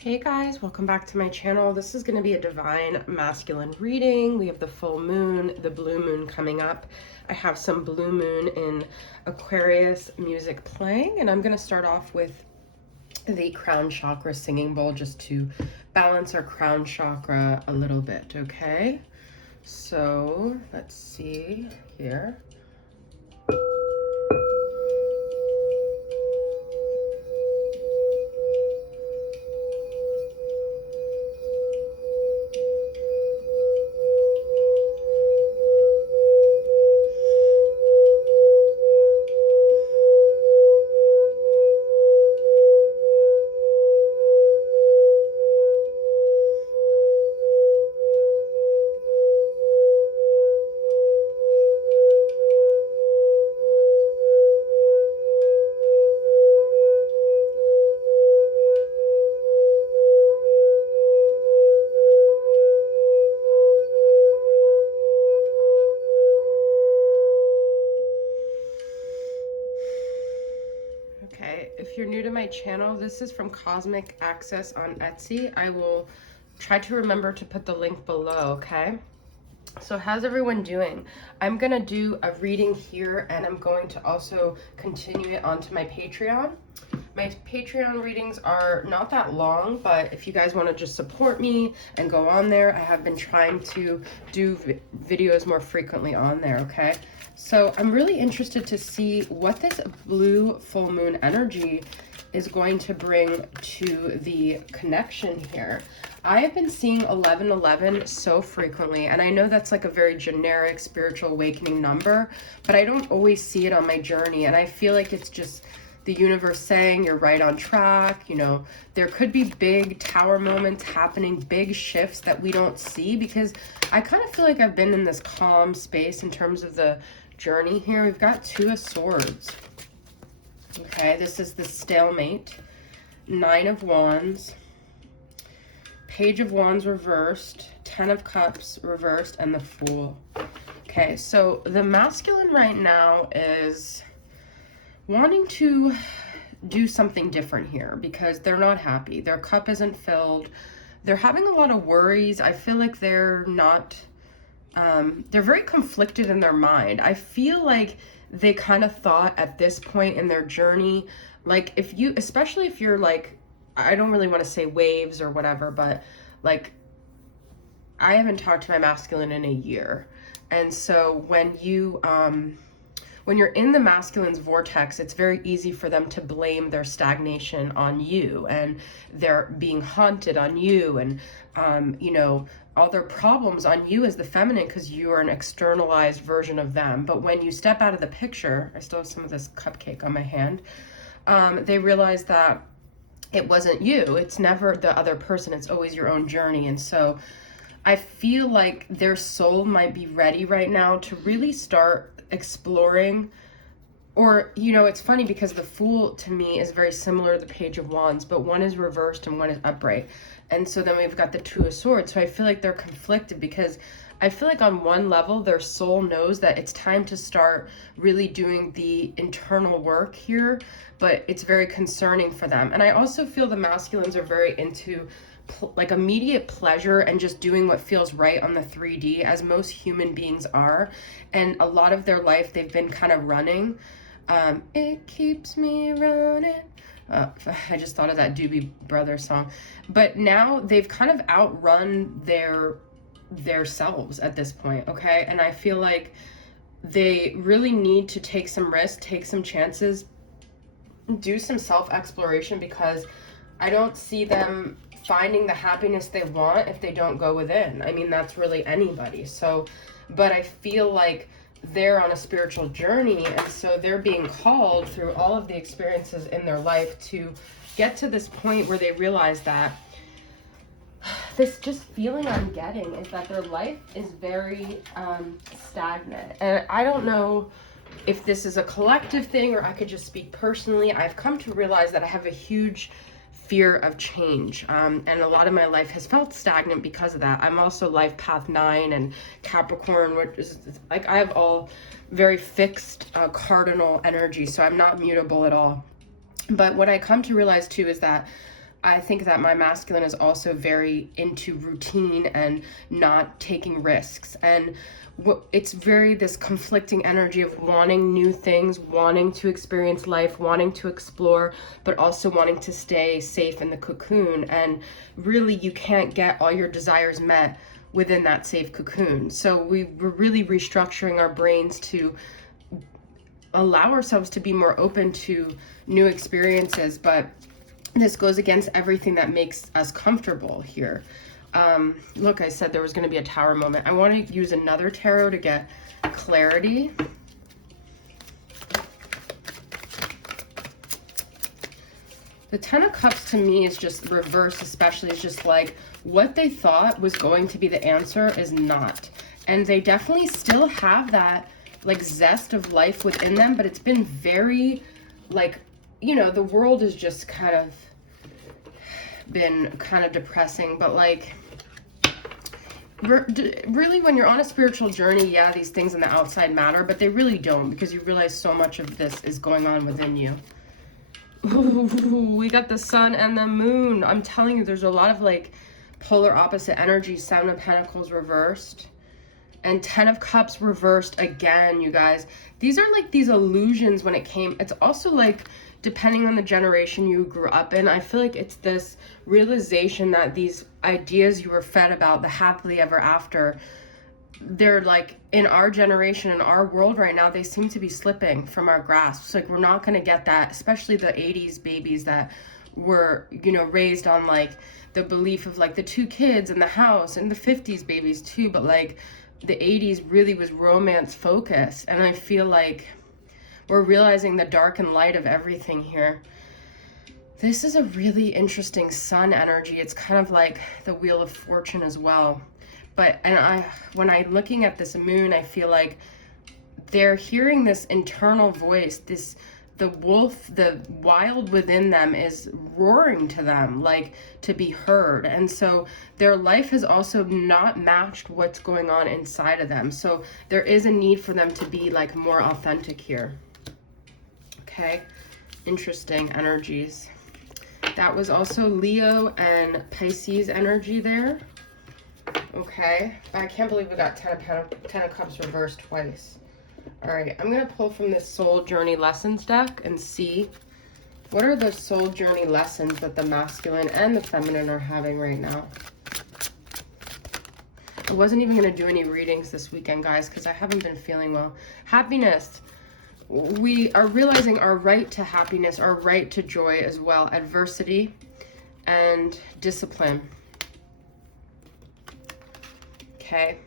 Hey guys, welcome back to my channel. This is going to be a divine masculine reading. We have the full moon, the blue moon coming up. I have some blue moon in Aquarius music playing, and I'm going to start off with the crown chakra singing bowl just to balance our crown chakra a little bit, okay? So let's see here. Okay, if you're new to my channel, this is from Cosmic Access on Etsy. I will try to remember to put the link below, okay? So how's everyone doing? I'm gonna do a reading here, and I'm going to also continue it onto my Patreon. My Patreon readings are not that long, but if you guys want to just support me and go on there, I have been trying to do videos more frequently on there, okay? So I'm really interested to see what this blue full moon energy is going to bring to the connection here. I have been seeing 1111 so frequently, and I know that's like a very generic spiritual awakening number, but I don't always see it on my journey, and I feel like it's just the universe saying you're right on track. You know, there could be big tower moments happening, big shifts that we don't see, because I kind of feel like I've been in this calm space in terms of the journey here. We've got Two of Swords. Okay, this is the stalemate. Nine of Wands. Page of Wands reversed. 10 of Cups reversed, and the Fool. Okay, so the masculine right now is wanting to do something different here because they're not happy. Their cup isn't filled. They're having a lot of worries. I feel like they're not, they're very conflicted in their mind. I feel like they kind of thought at this point in their journey, like if you, especially if you're like, I don't really want to say waves or whatever, but like I haven't talked to my masculine in a year. And so when you're in the masculine's vortex, it's very easy for them to blame their stagnation on you, and they're being haunted on you, and you know, all their problems on you as the feminine, because you are an externalized version of them. But when you step out of the picture, I still have some of this cupcake on my hand, they realize that it wasn't you. It's never the other person. It's always your own journey. And so I feel like their soul might be ready right now to really start exploring. Or, you know, it's funny because the Fool to me is very similar to the Page of Wands, but one is reversed and one is upright. And so then we've got the Two of Swords. So I feel like they're conflicted because I feel like on one level their soul knows that it's time to start really doing the internal work here, but it's very concerning for them. And I also feel the masculines are very into like immediate pleasure and just doing what feels right on the 3D, as most human beings are. And a lot of their life they've been kind of running. It keeps me running. I just thought of that Doobie Brothers song. But now they've kind of outrun their selves at this point, okay? And I feel like they really need to take some risks, take some chances, do some self-exploration, because I don't see them finding the happiness they want if they don't go within. I mean, that's really anybody. So, but I feel like they're on a spiritual journey, and so they're being called through all of the experiences in their life to get to this point where they realize that this just feeling I'm getting is that their life is very stagnant. And I don't know if this is a collective thing or I could just speak personally. I've come to realize that I have a huge fear of change, and a lot of my life has felt stagnant because of that. I'm also life path 9 and Capricorn, which is like I have all very fixed cardinal energy, so I'm not mutable at all. But what I come to realize too is that I think that my masculine is also very into routine and not taking risks. And it's very this conflicting energy of wanting new things, wanting to experience life, wanting to explore, but also wanting to stay safe in the cocoon. And really, you can't get all your desires met within that safe cocoon. So we're really restructuring our brains to allow ourselves to be more open to new experiences, but this goes against everything that makes us comfortable here. Look, I said there was going to be a tower moment. I want to use another tarot to get clarity. The Ten of Cups to me is just reverse, especially. It's just like what they thought was going to be the answer is not. And they definitely still have that like zest of life within them, but it's been very like, you know, the world has just kind of been kind of depressing, but like really when you're on a spiritual journey, yeah, these things on the outside matter, but they really don't, because you realize so much of this is going on within you. Ooh, we got the sun and the moon. I'm telling you, there's a lot of like polar opposite energies. Seven of Pentacles reversed and Ten of Cups reversed again, you guys. These are like these illusions when it came. It's also like, depending on the generation you grew up in, I feel like it's this realization that these ideas you were fed about, the happily ever after, they're like in our generation, in our world right now, they seem to be slipping from our grasp. It's like we're not going to get that, especially the 80s babies that were, you know, raised on like the belief of like the 2 kids in the house, and the 50s babies too, but like the 80s really was romance focused. And I feel like we're realizing the dark and light of everything here. This is a really interesting sun energy. It's kind of like the Wheel of Fortune as well. But, and when I'm looking at this moon, I feel like they're hearing this internal voice, the wolf, the wild within them is roaring to them, like to be heard. And so their life has also not matched what's going on inside of them. So there is a need for them to be like more authentic here. Okay, interesting energies. That was also Leo and Pisces energy there. Okay, I can't believe we got Ten of Cups reversed twice. All right, I'm going to pull from this Soul Journey Lessons deck and see what are the soul journey lessons that the masculine and the feminine are having right now. I wasn't even going to do any readings this weekend, guys, because I haven't been feeling well. Happiness. We are realizing our right to happiness, our right to joy as well. Adversity and discipline. Okay.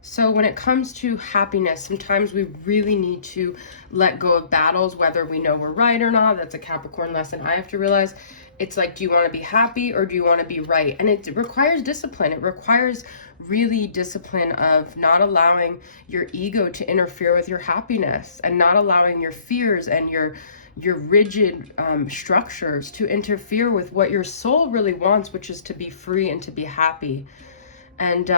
So when it comes to happiness, sometimes we really need to let go of battles, whether we know we're right or not. That's a Capricorn lesson I have to realize. It's like, do you want to be happy or do you want to be right? And it requires discipline. It requires really discipline of not allowing your ego to interfere with your happiness, and not allowing your fears and your rigid structures to interfere with what your soul really wants, which is to be free and to be happy. And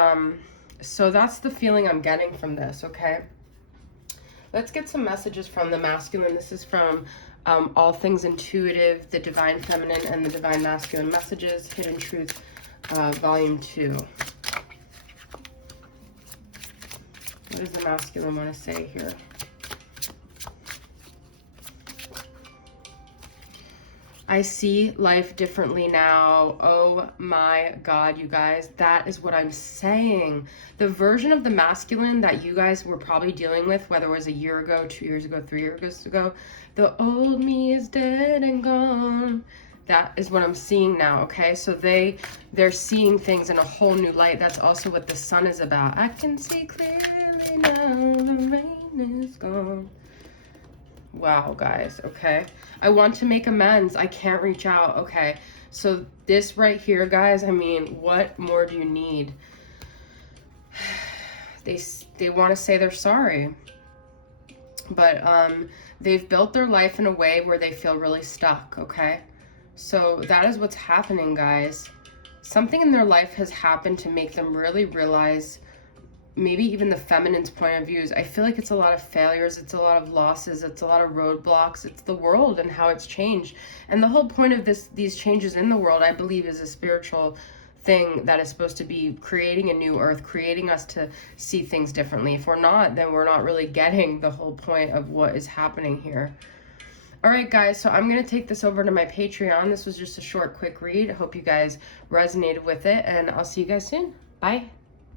so that's the feeling I'm getting from this, okay? Let's get some messages from the masculine. This is from All Things Intuitive, the Divine Feminine and the Divine Masculine Messages, Hidden Truth, Volume 2. What does the masculine want to say here? I see life differently now. Oh my God, you guys, that is what I'm saying. The version of the masculine that you guys were probably dealing with, whether it was a year ago, 2 years ago, 3 years ago, the old me is dead and gone. That is what I'm seeing now, okay? So they're seeing things in a whole new light. That's also what the sun is about. I can see clearly now, the rain is gone. Wow, guys, okay. I want to make amends. I can't reach out. Okay, so this right here, guys, I mean, what more do you need? They want to say they're sorry. But they've built their life in a way where they feel really stuck, okay? So that is what's happening, guys. Something in their life has happened to make them really realize maybe even the feminine's point of views, I feel like it's a lot of failures, it's a lot of losses, it's a lot of roadblocks, it's the world and how it's changed. And the whole point of these changes in the world, I believe, is a spiritual thing that is supposed to be creating a new earth, creating us to see things differently. If we're not, then we're not really getting the whole point of what is happening here. All right, guys, so I'm going to take this over to my Patreon. This was just a short, quick read. I hope you guys resonated with it, and I'll see you guys soon. Bye.